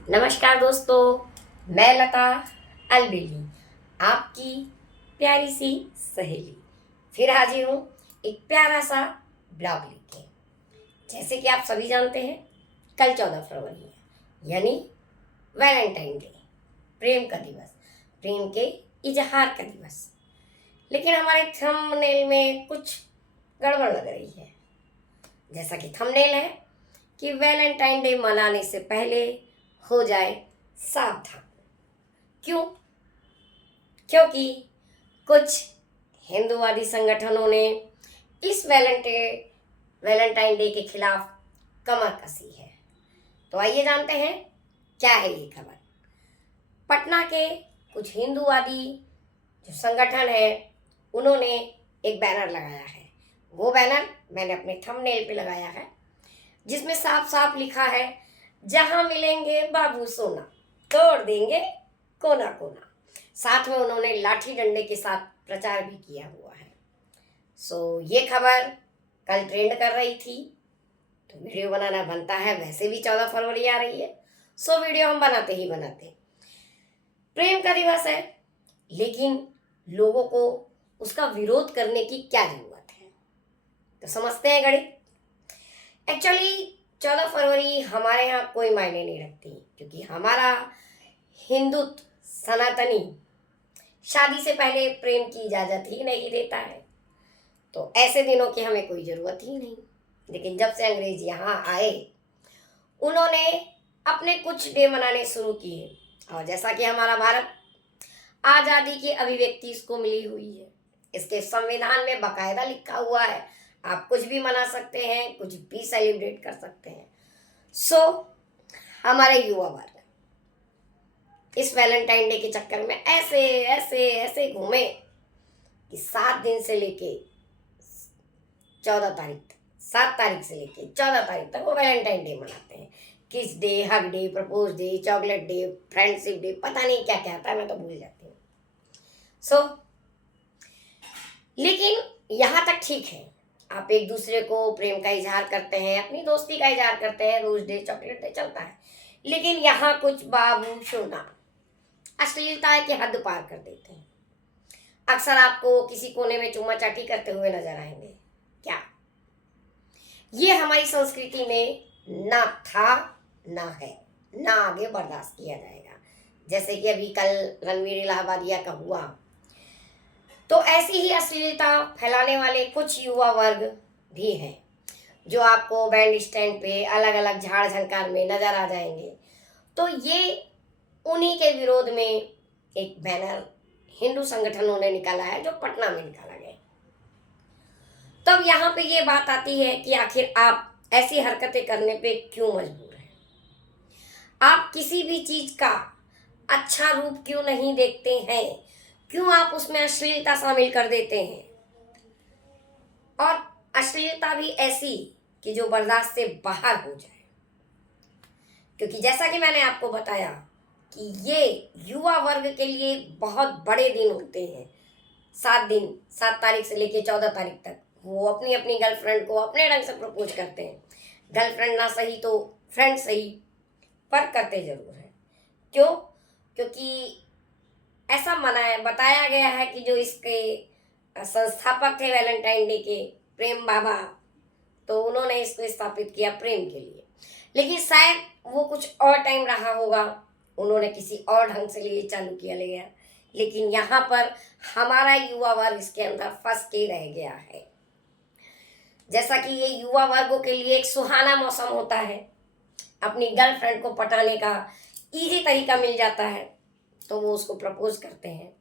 नमस्कार दोस्तों, मैं लता अलबेली, आपकी प्यारी सी सहेली फिर हाजिर हूँ एक प्यारा सा ब्लॉग लेके। जैसे कि आप सभी जानते हैं, कल 14 फरवरी है, यानी वैलेंटाइन डे, प्रेम का दिवस, प्रेम के इजहार का दिवस। लेकिन हमारे थंबनेल में कुछ गड़बड़ लग रही है। जैसा कि थंबनेल है कि वैलेंटाइन डे मनाने से पहले हो जाए सावधान। क्यों? क्योंकि कुछ हिंदूवादी संगठनों ने इस वैलेंटाइन डे के खिलाफ कमर कसी है। तो आइए जानते हैं क्या है ये खबर। पटना के कुछ हिंदूवादी जो संगठन है, उन्होंने एक बैनर लगाया है। वो बैनर मैंने अपने थंबनेल पे लगाया है, जिसमें साफ साफ लिखा है, जहां मिलेंगे बाबू सोना, तोड़ देंगे कोना कोना। साथ में उन्होंने लाठी डंडे के साथ प्रचार भी किया हुआ है। ये खबर कल ट्रेंड कर रही थी, तो वीडियो बनाना बनता है। वैसे भी 14 फरवरी आ रही है, वीडियो हम बनाते ही बनाते। प्रेम का दिवस है, लेकिन लोगों को उसका विरोध करने की क्या जरूरत है? तो समझते हैं गणित। एक्चुअली 14 फरवरी हमारे यहाँ कोई मायने नहीं रखती, क्योंकि हमारा हिंदुत्व सनातनी शादी से पहले प्रेम की इजाज़त ही नहीं देता है। तो ऐसे दिनों की हमें कोई ज़रूरत ही नहीं। लेकिन जब से अंग्रेज यहाँ आए, उन्होंने अपने कुछ डे मनाने शुरू किए। और जैसा कि हमारा भारत आज़ादी की अभिव्यक्ति इसको मिली हुई है, इसके संविधान में बाकायदा लिखा हुआ है, आप कुछ भी मना सकते हैं, कुछ भी सेलिब्रेट कर सकते हैं। हमारे युवा वर्ग इस वैलेंटाइन डे के चक्कर में ऐसे ऐसे ऐसे घूमे कि 7 दिन से लेके 14 तारीख तक, 7 तारीख से लेके 14 तारीख तक वो वैलेंटाइन डे मनाते हैं। किस day, hug day, propose day, chocolate day, friendship day, पता नहीं क्या क्या आता है, मैं तो भूल जाती हूँ। लेकिन यहाँ तक ठीक है, आप एक दूसरे को प्रेम का इजहार करते हैं, अपनी दोस्ती का इजहार करते हैं, रोज डे, चॉकलेट डे चलता है। लेकिन यहाँ कुछ बाबू सोना अश्लीलता की हद पार कर देते हैं। अक्सर आपको किसी कोने में चुम्मा चाटी करते हुए नजर आएंगे। क्या ये हमारी संस्कृति में ना था, ना है, ना आगे बर्दाश्त किया जाएगा। जैसे कि अभी कल रणवीर इलाहाबादिया का हुआ, तो ऐसी ही अश्लीलता फैलाने वाले कुछ युवा वर्ग भी हैं, जो आपको बैंड स्टैंड पे अलग अलग झाड़ झंकार में नजर आ जाएंगे। तो ये उन्हीं के विरोध में एक बैनर हिंदू संगठनों ने निकाला है, जो पटना में निकाला गया। तब यहाँ पे ये बात आती है कि आखिर आप ऐसी हरकतें करने पे क्यों मजबूर हैं? आप किसी भी चीज का अच्छा रूप क्यों नहीं देखते हैं? क्यों आप उसमें अश्लीलता शामिल कर देते हैं? और अश्लीलता भी ऐसी कि जो बर्दाश्त से बाहर हो जाए। क्योंकि जैसा कि मैंने आपको बताया कि ये युवा वर्ग के लिए बहुत बड़े दिन होते हैं। 7 दिन, 7 तारीख से लेकर 14 तारीख तक वो अपनी अपनी गर्लफ्रेंड को अपने ढंग से प्रपोज करते हैं। गर्लफ्रेंड ना सही तो फ्रेंड सही, पर करते जरूर हैं। क्यों? क्योंकि ऐसा बताया गया है कि जो इसके संस्थापक थे वैलेंटाइन डे के, प्रेम बाबा, तो उन्होंने इसको स्थापित किया प्रेम के लिए। लेकिन शायद वो कुछ और टाइम रहा होगा, उन्होंने किसी और ढंग से लिए चालू किया गया। लेकिन यहाँ पर हमारा युवा वर्ग इसके अंदर फंस के रह गया है। जैसा कि ये युवा वर्गों के लिए एक सुहाना मौसम होता है, अपनी गर्लफ्रेंड को पटाने का इजी तरीका मिल जाता है, तो वो उसको प्रपोज करते हैं,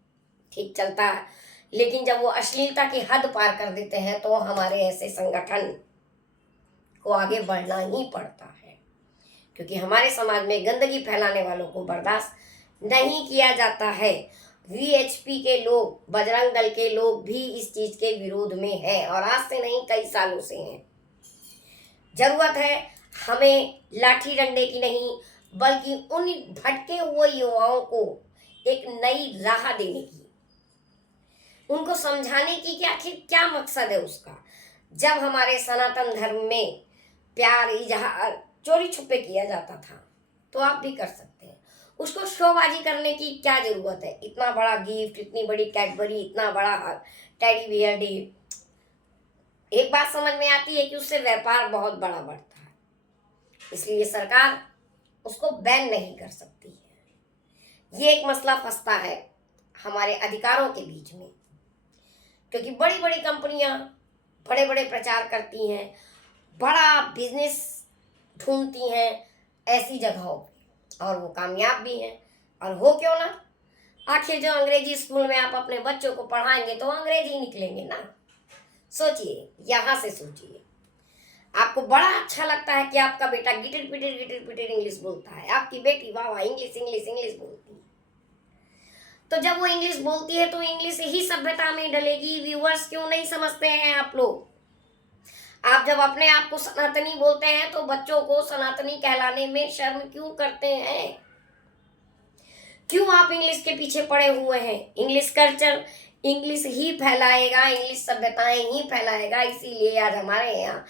ठीक चलता है। लेकिन जब वो अश्लीलता की हद पार कर देते हैं, तो हमारे ऐसे संगठन को आगे बढ़ना ही पड़ता है। क्योंकि हमारे समाज में गंदगी फैलाने वालों को बर्दाश्त नहीं किया जाता है। वीएचपी के लोग, बजरंग दल के लोग भी इस चीज के विरोध में हैं, और आज से नहीं, कई सालों से हैं। जरूरत है हमें लाठी डंडे की नहीं, बल्कि उन भटके हुए युवाओं को एक नई राह देने की, उनको समझाने की कि आखिर क्या मकसद है उसका। जब हमारे सनातन धर्म में प्यार इजहार चोरी छुपे किया जाता था, तो आप भी कर सकते हैं। उसको शोबाजी करने की क्या ज़रूरत है? इतना बड़ा गिफ्ट, इतनी बड़ी कैडबरी, इतना बड़ा टेडी बियर डे। एक बात समझ में आती है कि उससे व्यापार बहुत बड़ा बढ़ता है, इसलिए सरकार उसको बैन नहीं कर सकती है। ये एक मसला फंसता है हमारे अधिकारों के बीच में, क्योंकि बड़ी बड़ी कंपनियां बड़े बड़े प्रचार करती हैं, बड़ा बिजनेस ढूंढती हैं ऐसी जगहों पे, और वो कामयाब भी हैं। और हो क्यों ना, आखिर जो अंग्रेजी स्कूल में आप अपने बच्चों को पढ़ाएंगे तो अंग्रेजी निकलेंगे ना। सोचिए, यहाँ से सोचिए। आपको बड़ा अच्छा लगता है कि आपका बेटा गिटर पिटर इंग्लिश बोलता है, आपकी बेटी वाह वाह इंग्लिश इंग्लिश इंग्लिश बोलती है। तो जब वो इंग्लिश बोलती है तो इंग्लिश ही सभ्यता में डलेगी। व्यूअर्स, क्यों नहीं समझते हैं आप लोग? आप जब अपने आप को सनातनी बोलते हैं तो बच्चों को सनातनी कहलाने में शर्म क्यों करते हैं? क्यों आप इंग्लिश के पीछे पड़े हुए हैं? इंग्लिश कल्चर इंग्लिश ही फैलाएगा, इंग्लिश सभ्यताएं ही फैलाएगा। इसीलिए आज हमारे यहाँ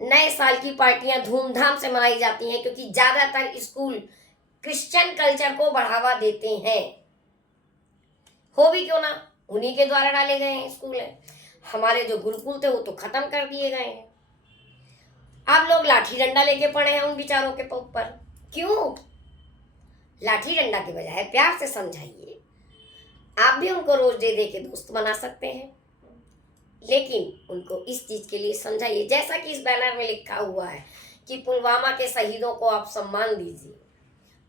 नए साल की पार्टियां धूमधाम से मनाई जाती हैं, क्योंकि ज्यादातर स्कूल क्रिश्चियन कल्चर को बढ़ावा देते हैं। हो भी क्यों ना, उन्हीं के द्वारा डाले गए हैं स्कूल है। हमारे जो गुरुकुल थे वो तो खत्म कर दिए गए हैं। आप लोग लाठी डंडा लेके पड़े हैं उन बेचारों के ऊपर। क्यों? लाठी डंडा के बजाय प्यार से समझाइए। आप भी उनको रोज दे के दोस्त बना सकते हैं, लेकिन उनको इस चीज के लिए समझाइए, जैसा कि इस बैनर में लिखा हुआ है कि पुलवामा के शहीदों को आप सम्मान दीजिए।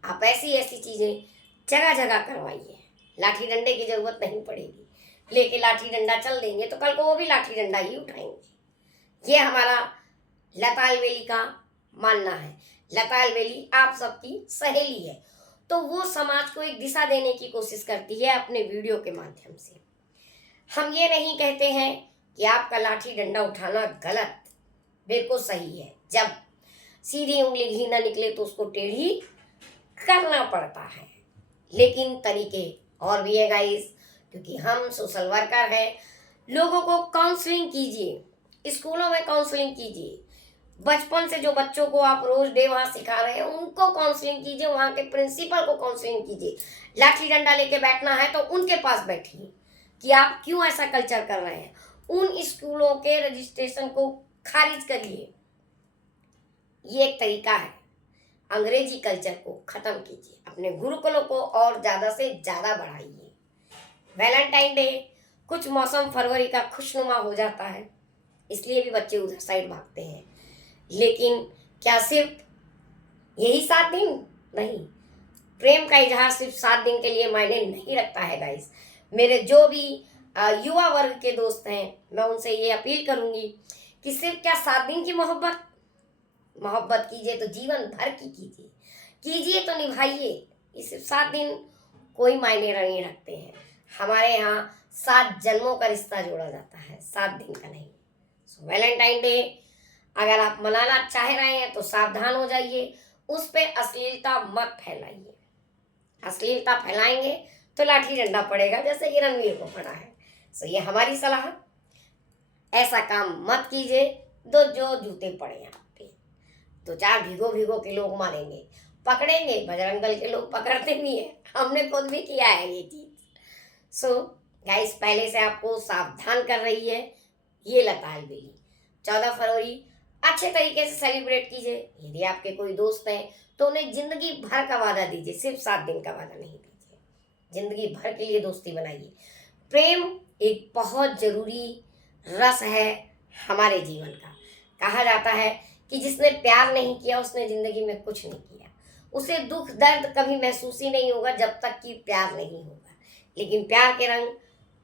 आप ऐसी ऐसी चीजें जगह जगह करवाइए। लाठी डंडे की जरूरत नहीं पड़ेगी। लेके लाठी डंडा चल देंगे तो कल को वो भी लाठी डंडा ही उठाएंगे। ये हमारा लता अलवेली का मानना है। लता अलवेली आप सबकी सहेली है, तो वो समाज को एक दिशा देने की कोशिश करती है अपने वीडियो के माध्यम से। हम ये नहीं कहते हैं कि आपका लाठी डंडा उठाना गलत, बिल्कुल सही है। जब सीधी उंगली घी ना निकले तो उसको टेढ़ी करना पड़ता है, लेकिन तरीके और भी है गाइस, क्योंकि हम सोशल वर्कर हैं। लोगों को काउंसलिंग कीजिए, स्कूलों में काउंसलिंग कीजिए। बचपन से जो बच्चों को आप रोज डे वहाँ सिखा रहे हैं उनको काउंसलिंग कीजिए, वहाँ के प्रिंसिपल को काउंसलिंग कीजिए। लाठी डंडा लेके बैठना है तो उनके पास बैठिए कि आप क्यों ऐसा कल्चर कर रहे हैं। उन स्कूलों के रजिस्ट्रेशन को खारिज करिए। ये एक तरीका है। अंग्रेजी कल्चर को खत्म कीजिए, अपने गुरुकुलों को और ज़्यादा से ज़्यादा बढ़ाइए। वैलेंटाइन डे कुछ मौसम फरवरी का खुशनुमा हो जाता है, इसलिए भी बच्चे उधर साइड भागते हैं। लेकिन क्या सिर्फ यही 7 दिन? नहीं, प्रेम का इजहार सिर्फ 7 दिन के लिए मायने नहीं रखता है गाइस। मेरे जो भी युवा वर्ग के दोस्त हैं, मैं उनसे ये अपील करूंगी कि सिर्फ क्या 7 दिन की मोहब्बत कीजिए तो जीवन भर की कीजिए तो निभाइए। ये सिर्फ 7 दिन कोई मायने नहीं रखते हैं। हमारे यहाँ 7 जन्मों का रिश्ता जोड़ा जाता है, 7 दिन का नहीं। सो वैलेंटाइन डे अगर आप मनाना चाह रहे हैं तो सावधान हो जाइए, उस पर अश्लीलता मत फैलाइए। अश्लीलता फैलाएंगे तो लाठी डंडा पड़ेगा, जैसे कि रणवीर को पड़ा है। सो ये हमारी सलाह, ऐसा काम मत कीजिए। जो जूते पड़े हैं आप पे, 2-4 भिगो के लोग मारेंगे, पकड़ेंगे। बजरंग दल के लोग पकड़ते भी हैं, हमने खुद भी किया है ये चीज। सो गाइस, पहले से आपको सावधान कर रही है ये लता अलवेली। 14 फरवरी अच्छे तरीके से सेलिब्रेट कीजिए। यदि आपके कोई दोस्त हैं तो उन्हें जिंदगी भर का वादा दीजिए, सिर्फ 7 दिन का वादा नहीं दीजिए। जिंदगी भर के लिए दोस्ती बनाइए। प्रेम एक बहुत जरूरी रस है हमारे जीवन का। कहा जाता है कि जिसने प्यार नहीं किया उसने जिंदगी में कुछ नहीं किया। उसे दुख दर्द कभी महसूस ही नहीं होगा जब तक कि प्यार नहीं होगा। लेकिन प्यार के रंग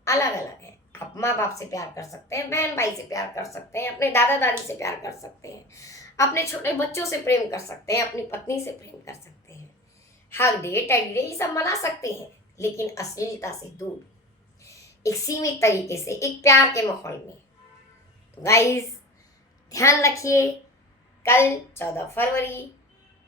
अलग अलग हैं। आप माँ बाप से प्यार कर सकते हैं, बहन भाई से प्यार कर सकते हैं, अपने दादा दादी से प्यार कर सकते हैं, अपने छोटे बच्चों से प्रेम कर सकते हैं, अपनी पत्नी से प्रेम कर सकते हैं। हग डे, टेडी डे, ये सब मना सकते हैं, लेकिन अश्लीलता से दूर, एक सीमित तरीके से, एक प्यार के माहौल में। तो गाइस, ध्यान रखिए, कल 14 फरवरी,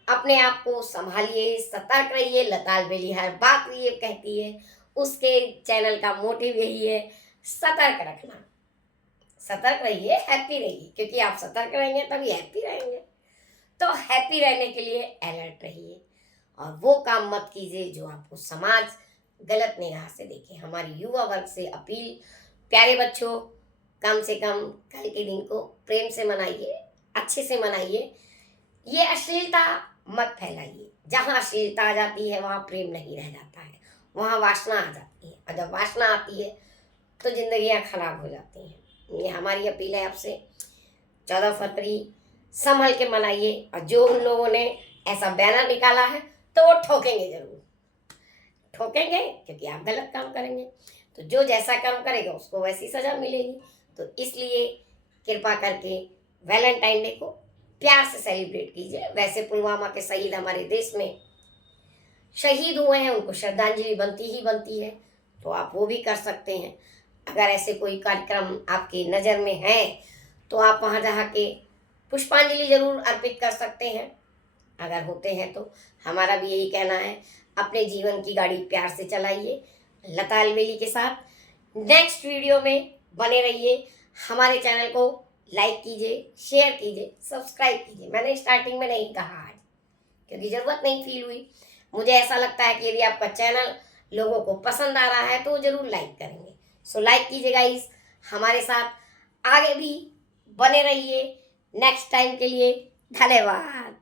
अपने आप को संभालिए, सतर्क रहिए। लता अलवेली हर बात ये कहती है, उसके चैनल का मोटिव यही है, सतर्क रखना। सतर्क रहिए, हैप्पी रहिए, क्योंकि आप सतर्क रहेंगे तभी हैप्पी रहेंगे। तो हैप्पी रहने के लिए अलर्ट रहिए और वो काम मत कीजिए जो आपको समाज गलत निगाह से देखे। हमारी युवा वर्ग से अपील, प्यारे बच्चों, कम से कम कल के दिन को प्रेम से मनाइए, अच्छे से मनाइए। ये अश्लीलता मत फैलाइए। जहाँ अश्लीलता आ जाती है वहाँ प्रेम नहीं रह जाता है, वहाँ वासना आ जाती है, और जब वासना आती है तो जिंदगियाँ खराब हो जाती हैं। ये हमारी अपील है आपसे। 14 फरवरी संभल के मनाइए, और जो उन लोगों ने ऐसा बैनर निकाला है तो वो ठोकेंगे, जरूर ठोकेंगे, क्योंकि आप गलत काम करेंगे। तो जो जैसा काम करेगा उसको वैसी सजा मिलेगी। तो इसलिए कृपा करके वैलेंटाइन डे को प्यार से सेलिब्रेट कीजिए। वैसे पुलवामा के शहीद हमारे देश में शहीद हुए हैं, उनको श्रद्धांजलि बनती ही बनती है, तो आप वो भी कर सकते हैं। अगर ऐसे कोई कार्यक्रम आपकी नज़र में है तो आप वहाँ जा के पुष्पांजलि जरूर अर्पित कर सकते हैं, अगर होते हैं तो। हमारा भी यही कहना है, अपने जीवन की गाड़ी प्यार से चलाइए। लता अलवेली के साथ नेक्स्ट वीडियो में बने रहिए। हमारे चैनल को लाइक कीजिए, शेयर कीजिए, सब्सक्राइब कीजिए। मैंने स्टार्टिंग में नहीं कहा आज, क्योंकि ज़रूरत नहीं फील हुई। मुझे ऐसा लगता है कि यदि आपका चैनल लोगों को पसंद आ रहा है तो ज़रूर लाइक करेंगे। सो लाइक कीजिए गाइस, हमारे साथ आगे भी बने रहिए। नेक्स्ट टाइम के लिए धन्यवाद।